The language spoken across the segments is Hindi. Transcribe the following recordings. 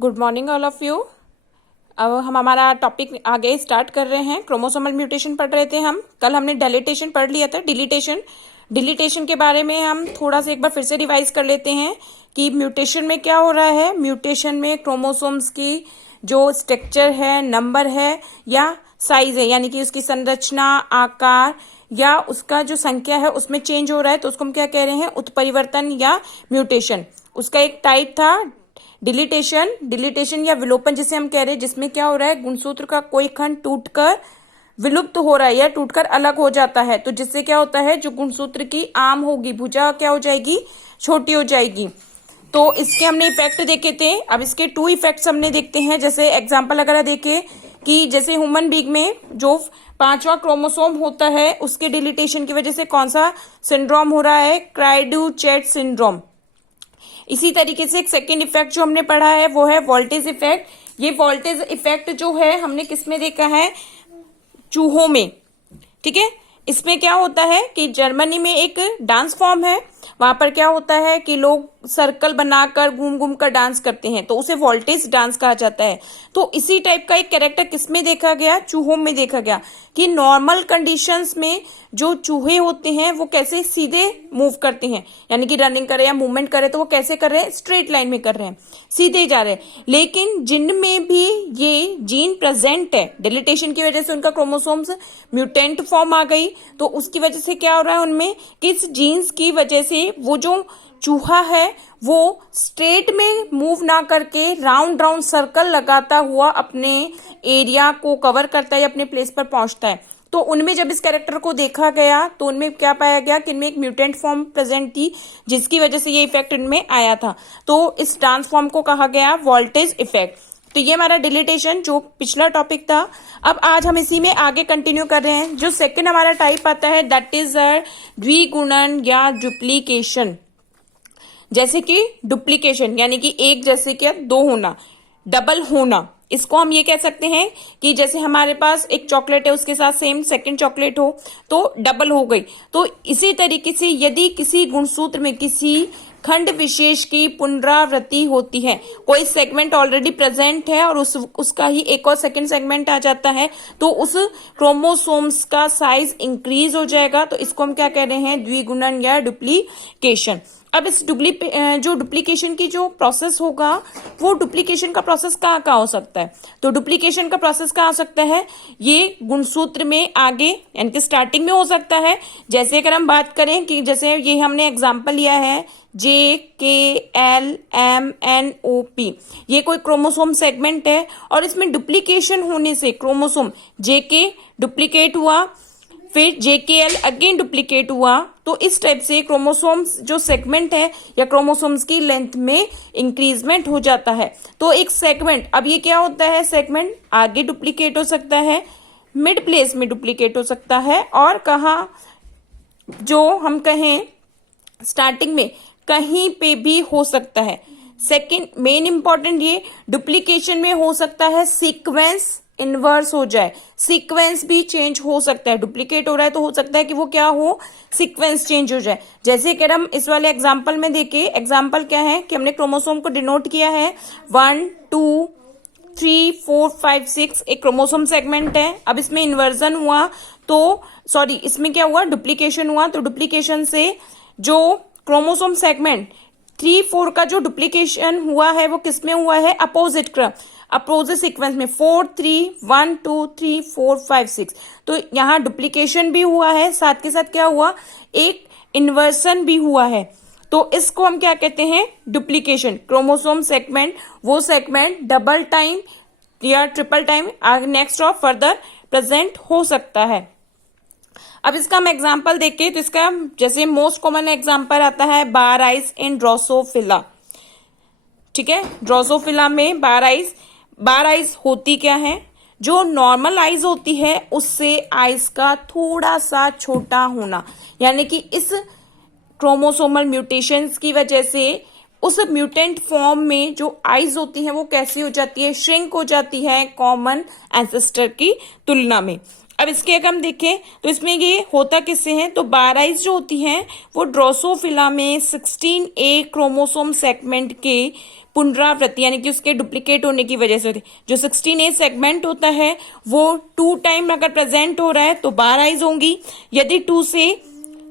Good morning all of you. अब हम हमारा टॉपिक आगे स्टार्ट कर रहे हैं। क्रोमोसोमल म्यूटेशन पढ़ रहे थे हम। कल हमने डिलीटेशन पढ़ लिया था। डिलीटेशन के बारे में हम थोड़ा सा एक बार फिर से रिवाइज कर लेते हैं कि म्यूटेशन में क्या हो रहा है। म्यूटेशन में क्रोमोसोम्स की जो स्ट्रक्चर है, नंबर है या साइज है, यानी कि उसकी संरचना, आकार या उसका जो संख्या है उसमें चेंज हो रहा है, तो उसको हम क्या कह रहे हैं, उत्परिवर्तन या म्यूटेशन। उसका एक टाइप था डिलीटेशन या विलोपन जिसे हम कह रहे हैं, जिसमें क्या हो रहा है, गुणसूत्र का कोई खंड टूटकर विलुप्त हो रहा है या टूटकर अलग हो जाता है। तो जिससे क्या होता है, जो गुणसूत्र की आम होगी, भुजा क्या हो जाएगी, छोटी हो जाएगी। तो इसके हमने इफेक्ट देखे थे। अब इसके 2 इफेक्ट्स हमने देखते हैं। जैसे एग्जांपल अगर देखें कि जैसे ह्यूमन बीइंग में जो 5वां क्रोमोसोम होता है उसके डिलीटेशन की वजह से कौन सा सिंड्रोम हो रहा है, क्राइडू-चैट सिंड्रोम। इसी तरीके से एक सेकेंड इफेक्ट जो हमने पढ़ा है वो है वोल्टेज इफेक्ट। ये वोल्टेज इफेक्ट जो है हमने किसमें देखा है, चूहों में। ठीक है, इसमें क्या होता है कि जर्मनी में एक डांस फॉर्म है, वहां पर क्या होता है कि लोग सर्कल बनाकर घूम घूम कर डांस करते हैं, तो उसे वोल्टेज डांस कहा जाता है। तो इसी टाइप का एक कैरेक्टर किसमें देखा गया, चूहों में देखा गया कि नॉर्मल कंडीशंस में जो चूहे होते हैं वो कैसे सीधे मूव करते हैं, यानी कि रनिंग करे या मूवमेंट करे तो वो कैसे कर रहे हैं, स्ट्रेट लाइन में कर रहे हैं, सीधे जा रहे हैं। लेकिन जिनमें भी ये जीन प्रेजेंट है, डिलीटेशन की वजह से उनका क्रोमोसोम्स म्यूटेंट फॉर्म आ गई, तो उसकी वजह से क्या हो रहा है उनमें, किस जीन्स की वजह से वो जो चूहा है वो स्ट्रेट में मूव ना करके राउंड राउंड सर्कल लगाता हुआ अपने एरिया को कवर करता है या अपने प्लेस पर पहुंचता है। तो उनमें जब इस कैरेक्टर को देखा गया तो उनमें क्या पाया गया कि इनमें एक म्यूटेंट फॉर्म प्रेजेंट थी, जिसकी वजह से ये इफेक्ट इनमें आया था। तो इस डांस फॉर्म को कहा गया वोल्टेज इफेक्ट। तो ये हमारा डिलीटेशन जो पिछला टॉपिक था। अब आज हम इसी में आगे कंटिन्यू कर रहे हैं। जो सेकंड हमारा टाइप आता है दैट इज द्विगुणन या डुप्लीकेशन। जैसे कि डुप्लीकेशन यानी कि एक जैसे कि 2 होना, डबल होना। इसको हम ये कह सकते हैं कि जैसे हमारे पास एक चॉकलेट है, उसके साथ सेम सेकंड चॉकलेट हो तो डबल हो गई। तो इसी तरीके से यदि किसी गुणसूत्र में किसी खंड विशेष की पुनरावृत्ति होती है, कोई सेगमेंट ऑलरेडी प्रेजेंट है और उसका ही एक और सेकंड सेगमेंट आ जाता है, तो उस क्रोमोसोम्स का साइज इंक्रीज हो जाएगा। तो इसको हम क्या कह रहे हैं, द्विगुणन या डुप्लीकेशन। अब इस जो डुप्लीकेशन की जो प्रोसेस होगा, वो डुप्लीकेशन का प्रोसेस कहाँ कहाँ हो सकता है, तो डुप्लीकेशन का प्रोसेस कहाँ हो सकता है, ये गुणसूत्र में आगे यानी कि स्टार्टिंग में हो सकता है। जैसे अगर हम बात करें कि जैसे ये हमने एग्जांपल लिया है JKLMNOP, ये कोई क्रोमोसोम सेगमेंट है और इसमें डुप्लीकेशन होने से क्रोमोसोम JK डुप्लीकेट हुआ, फिर JKL अगेन डुप्लीकेट हुआ। तो इस टाइप से क्रोमोसोम्स जो सेगमेंट है या क्रोमोसोम्स की लेंथ में इंक्रीजमेंट हो जाता है। तो एक सेगमेंट, अब ये क्या होता है, सेगमेंट आगे डुप्लीकेट हो सकता है, मिड प्लेस में डुप्लीकेट हो सकता है, और कहा जो हम कहें स्टार्टिंग में कहीं पे भी हो सकता है। सेकंड मेन इंपॉर्टेंट, ये डुप्लीकेशन में हो सकता है सीक्वेंस इनवर्स हो जाए, सीक्वेंस भी चेंज हो सकता है। डुप्लीकेट हो रहा है तो हो सकता है कि वो क्या हो, सीक्वेंस चेंज हो जाए। जैसे कि हम इस वाले एग्जांपल में देखें, एग्जांपल क्या है कि हमने क्रोमोसोम को डिनोट किया है 1 2 3 4 5 6, एक क्रोमोसोम सेगमेंट है। अब इसमें इन्वर्जन हुआ तो इसमें क्या हुआ, डुप्लीकेशन हुआ। तो डुप्लीकेशन से जो क्रोमोसोम सेगमेंट 3 4 का जो डुप्लीकेशन हुआ है वो किसमें हुआ है, अपोजिट सीक्वेंस में 4 3 1 2 3 4 5 6। तो यहाँ डुप्लीकेशन भी हुआ है, साथ के साथ क्या हुआ, एक इन्वर्सन भी हुआ है। तो इसको हम क्या कहते हैं, डुप्लीकेशन। क्रोमोसोम सेगमेंट, वो सेगमेंट डबल टाइम या ट्रिपल टाइम नेक्स्ट और फर्दर प्रेजेंट हो सकता है। अब इसका हम एग्जांपल देखें तो इसका जैसे मोस्ट कॉमन एग्जांपल आता है बार आइज इन ड्रोसोफिला। ठीक है, ड्रोसोफिला में बार आइज होती क्या है, जो नॉर्मल आइज होती है उससे आइज का थोड़ा सा छोटा होना, यानी कि इस क्रोमोसोमल म्यूटेशंस की वजह से उस म्यूटेंट फॉर्म में जो आइज होती है वो कैसी हो जाती है, श्रिंक हो जाती है कॉमन एंसेस्टर की तुलना में। अब इसके अगर हम देखें तो इसमें ये होता किससे है, तो बाराइज जो होती हैं वो ड्रोसोफिला में 16A क्रोमोसोम सेगमेंट के पुनरावृत्ति यानी कि उसके डुप्लीकेट होने की वजह से होती है। जो 16A सेगमेंट होता है वो 2 टाइम अगर प्रेजेंट हो रहा है तो बाराइज होंगी, यदि 2 से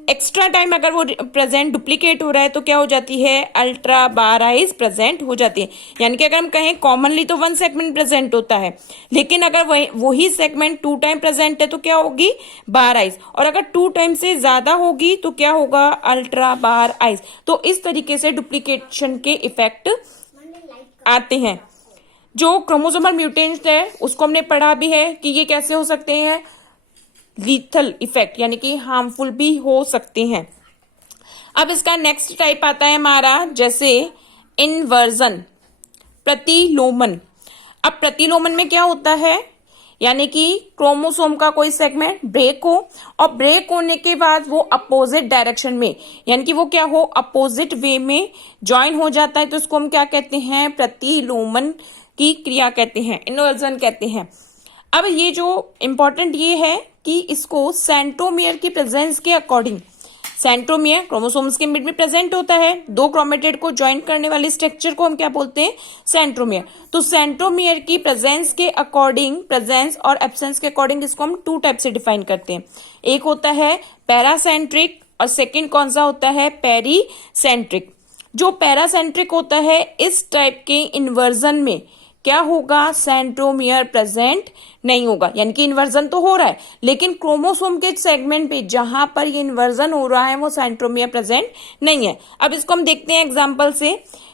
एक्स्ट्रा टाइम अगर वो प्रेजेंट डुप्लीकेट हो रहा है तो क्या हो जाती है, अल्ट्रा बाराइज प्रेजेंट हो जाती है। यानी कि अगर हम कहें कॉमनली तो 1 सेगमेंट प्रेजेंट होता है, लेकिन अगर वही सेगमेंट 2 टाइम प्रेजेंट है तो क्या होगी, बाराइज, और अगर 2 टाइम से ज्यादा होगी तो क्या होगा, अल्ट्रा बाराइज। तो इस तरीके से डुप्लीकेशन के इफेक्ट आते हैं। जो क्रोमोसोमल म्यूटेंट है उसको हमने पढ़ा भी है कि ये कैसे हो सकते हैं, लीथल इफेक्ट यानी कि हार्मफुल भी हो सकते हैं। अब इसका नेक्स्ट टाइप आता है हमारा जैसे इन्वर्जन, प्रतिलोमन। अब प्रतिलोमन में क्या होता है, यानी कि क्रोमोसोम का कोई सेगमेंट ब्रेक हो और ब्रेक होने के बाद वो अपोजिट डायरेक्शन में यानी कि वो क्या हो, अपोजिट वे में ज्वाइन हो जाता है, तो इसको हम क्या कहते हैं, प्रतिलोमन की क्रिया कहते हैं, इन्वर्जन कहते हैं। अब ये जो इंपॉर्टेंट ये है कि इसको सेंट्रोमियर की प्रेजेंस के अकॉर्डिंग, सेंट्रोमियर क्रोमोसोम्स के मिड में प्रेजेंट होता है, 2 क्रोमेटिड को ज्वाइन करने वाले स्ट्रक्चर को हम क्या बोलते हैं, सेंट्रोमियर। तो सेंट्रोमियर की प्रेजेंस के अकॉर्डिंग, प्रेजेंस और एब्सेंस के अकॉर्डिंग इसको हम 2 टाइप से डिफाइन करते हैं। एक होता है पैरासेंट्रिक और सेकेंड कौन सा होता है, पेरीसेंट्रिक। जो पैरासेंट्रिक होता है इस टाइप के इन्वर्जन में क्या होगा, सेंट्रोमियर प्रेजेंट नहीं होगा, यानी कि इन्वर्जन तो हो रहा है लेकिन क्रोमोसोम के सेगमेंट पे जहां पर ये इन्वर्जन हो रहा है वो सेंट्रोमियर प्रेजेंट नहीं है। अब इसको हम देखते हैं एग्जांपल से।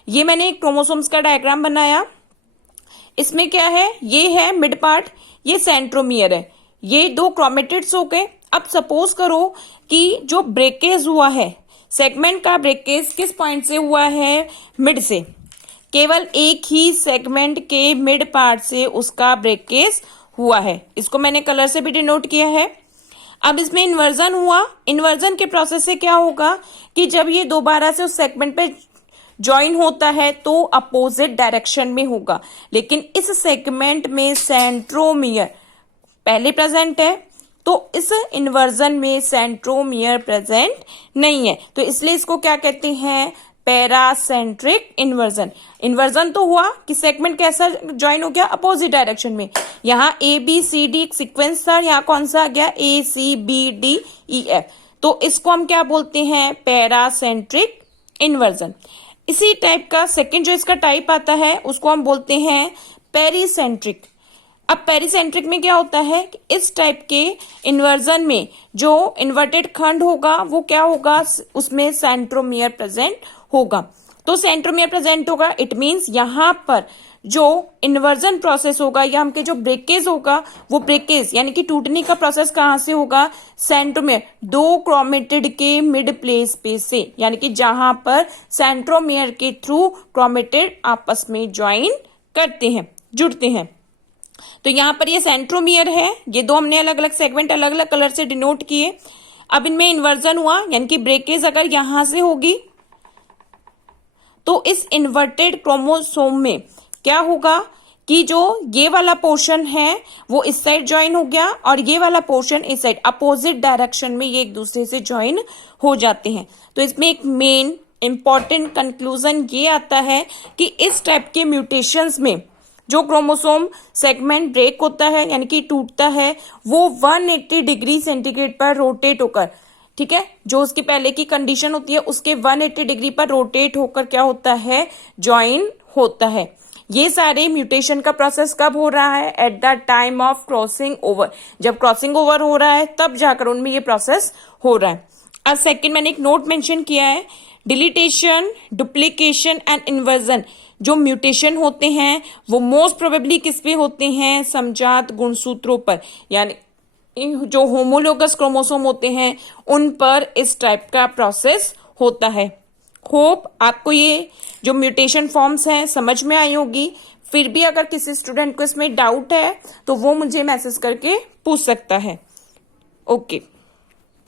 ये मैंने एक क्रोमोसोम्स का डायग्राम बनाया, इसमें क्या है, ये है मिड पार्ट, ये सेंट्रोमियर है, ये 2 क्रोमेटिड्स हो गए। अब सपोज करो कि जो ब्रेकेज हुआ है, सेगमेंट का ब्रेकेज किस पॉइंट से हुआ है, मिड से, केवल एक ही सेगमेंट के मिड पार्ट से उसका ब्रेकेज हुआ है, इसको मैंने कलर से भी डिनोट किया है। अब इसमें इन्वर्जन हुआ, इन्वर्जन के प्रोसेस से क्या होगा कि जब ये दोबारा से उस सेगमेंट पे ज्वाइन होता है तो अपोजिट डायरेक्शन में होगा, लेकिन इस सेगमेंट में सेंट्रोमियर पहले प्रेजेंट है तो इस इन्वर्जन में सेंट्रोमियर प्रेजेंट नहीं है, तो इसलिए इसको क्या कहते हैं, पैरासेंट्रिक इन्वर्जन। इन्वर्जन तो हुआ कि सेगमेंट कैसा ज्वाइन हो गया, अपोजिट डायरेक्शन में। यहाँ ABCD एक सीक्वेंस था, यहाँ कौन सा आ गया, ACBDEF, तो इसको हम क्या बोलते हैं, पैरासेंट्रिक इन्वर्जन। इसी टाइप का सेकंड जो इसका टाइप आता है उसको हम बोलते हैं पेरीसेंट्रिक। अब पेरीसेंट्रिक में क्या होता है कि इस टाइप के इन्वर्जन में जो इन्वर्टेड खंड होगा वो क्या होगा, उसमें सेंट्रोमियर प्रेजेंट होगा। तो सेंट्रोमियर प्रेजेंट होगा, इट मींस यहां पर जो इन्वर्जन प्रोसेस होगा या हमके जो ब्रेकेज होगा वो ब्रेकेज यानी कि टूटने का प्रोसेस कहां से होगा, सेंट्रोमियर 2 क्रोमेटिड के मिड प्लेस पे से, यानी कि जहां पर सेंट्रोमियर के थ्रू क्रोमेटिड आपस में ज्वाइन करते हैं, जुड़ते हैं। तो यहां पर ये सेंट्रोमियर है, ये 2 हमने अलग अलग सेगमेंट अलग अलग कलर से डिनोट किए। अब इनमें इन्वर्जन हुआ यानी कि ब्रेकेज अगर यहां से होगी तो इस इन्वर्टेड क्रोमोसोम में क्या होगा कि जो ये वाला पोर्शन है वो इस साइड ज्वाइन हो गया और ये वाला पोर्शन इस साइड, अपोजिट डायरेक्शन में ये एक दूसरे से ज्वाइन हो जाते हैं। तो इसमें एक मेन इंपॉर्टेंट कंक्लूजन ये आता है कि इस टाइप के म्यूटेशंस में जो क्रोमोसोम सेगमेंट ब्रेक होता है यानी कि टूटता है वो 180 डिग्री सेंटीग्रेड पर रोटेट होकर, ठीक है, जो उसकी पहले की कंडीशन होती है उसके 180 डिग्री पर रोटेट होकर क्या होता है, ज्वाइन होता है। ये सारे म्यूटेशन का प्रोसेस कब हो रहा है, at the time of crossing over, जब क्रॉसिंग ओवर हो रहा है तब जाकर उनमें ये प्रोसेस हो रहा है। अब सेकंड मैंने एक नोट मेंशन किया है, डिलीटेशन, डुप्लीकेशन एंड इन्वर्जन जो म्यूटेशन होते हैं वो मोस्ट प्रोबेबली किस पे होते हैं, समजात गुणसूत्रों पर, यानी जो होमोलोगस क्रोमोसोम होते हैं उन पर इस टाइप का प्रोसेस होता है। होप आपको ये जो म्यूटेशन फॉर्म्स हैं समझ में आई होगी। फिर भी अगर किसी स्टूडेंट को इसमें डाउट है तो वो मुझे मैसेज करके पूछ सकता है। ओके।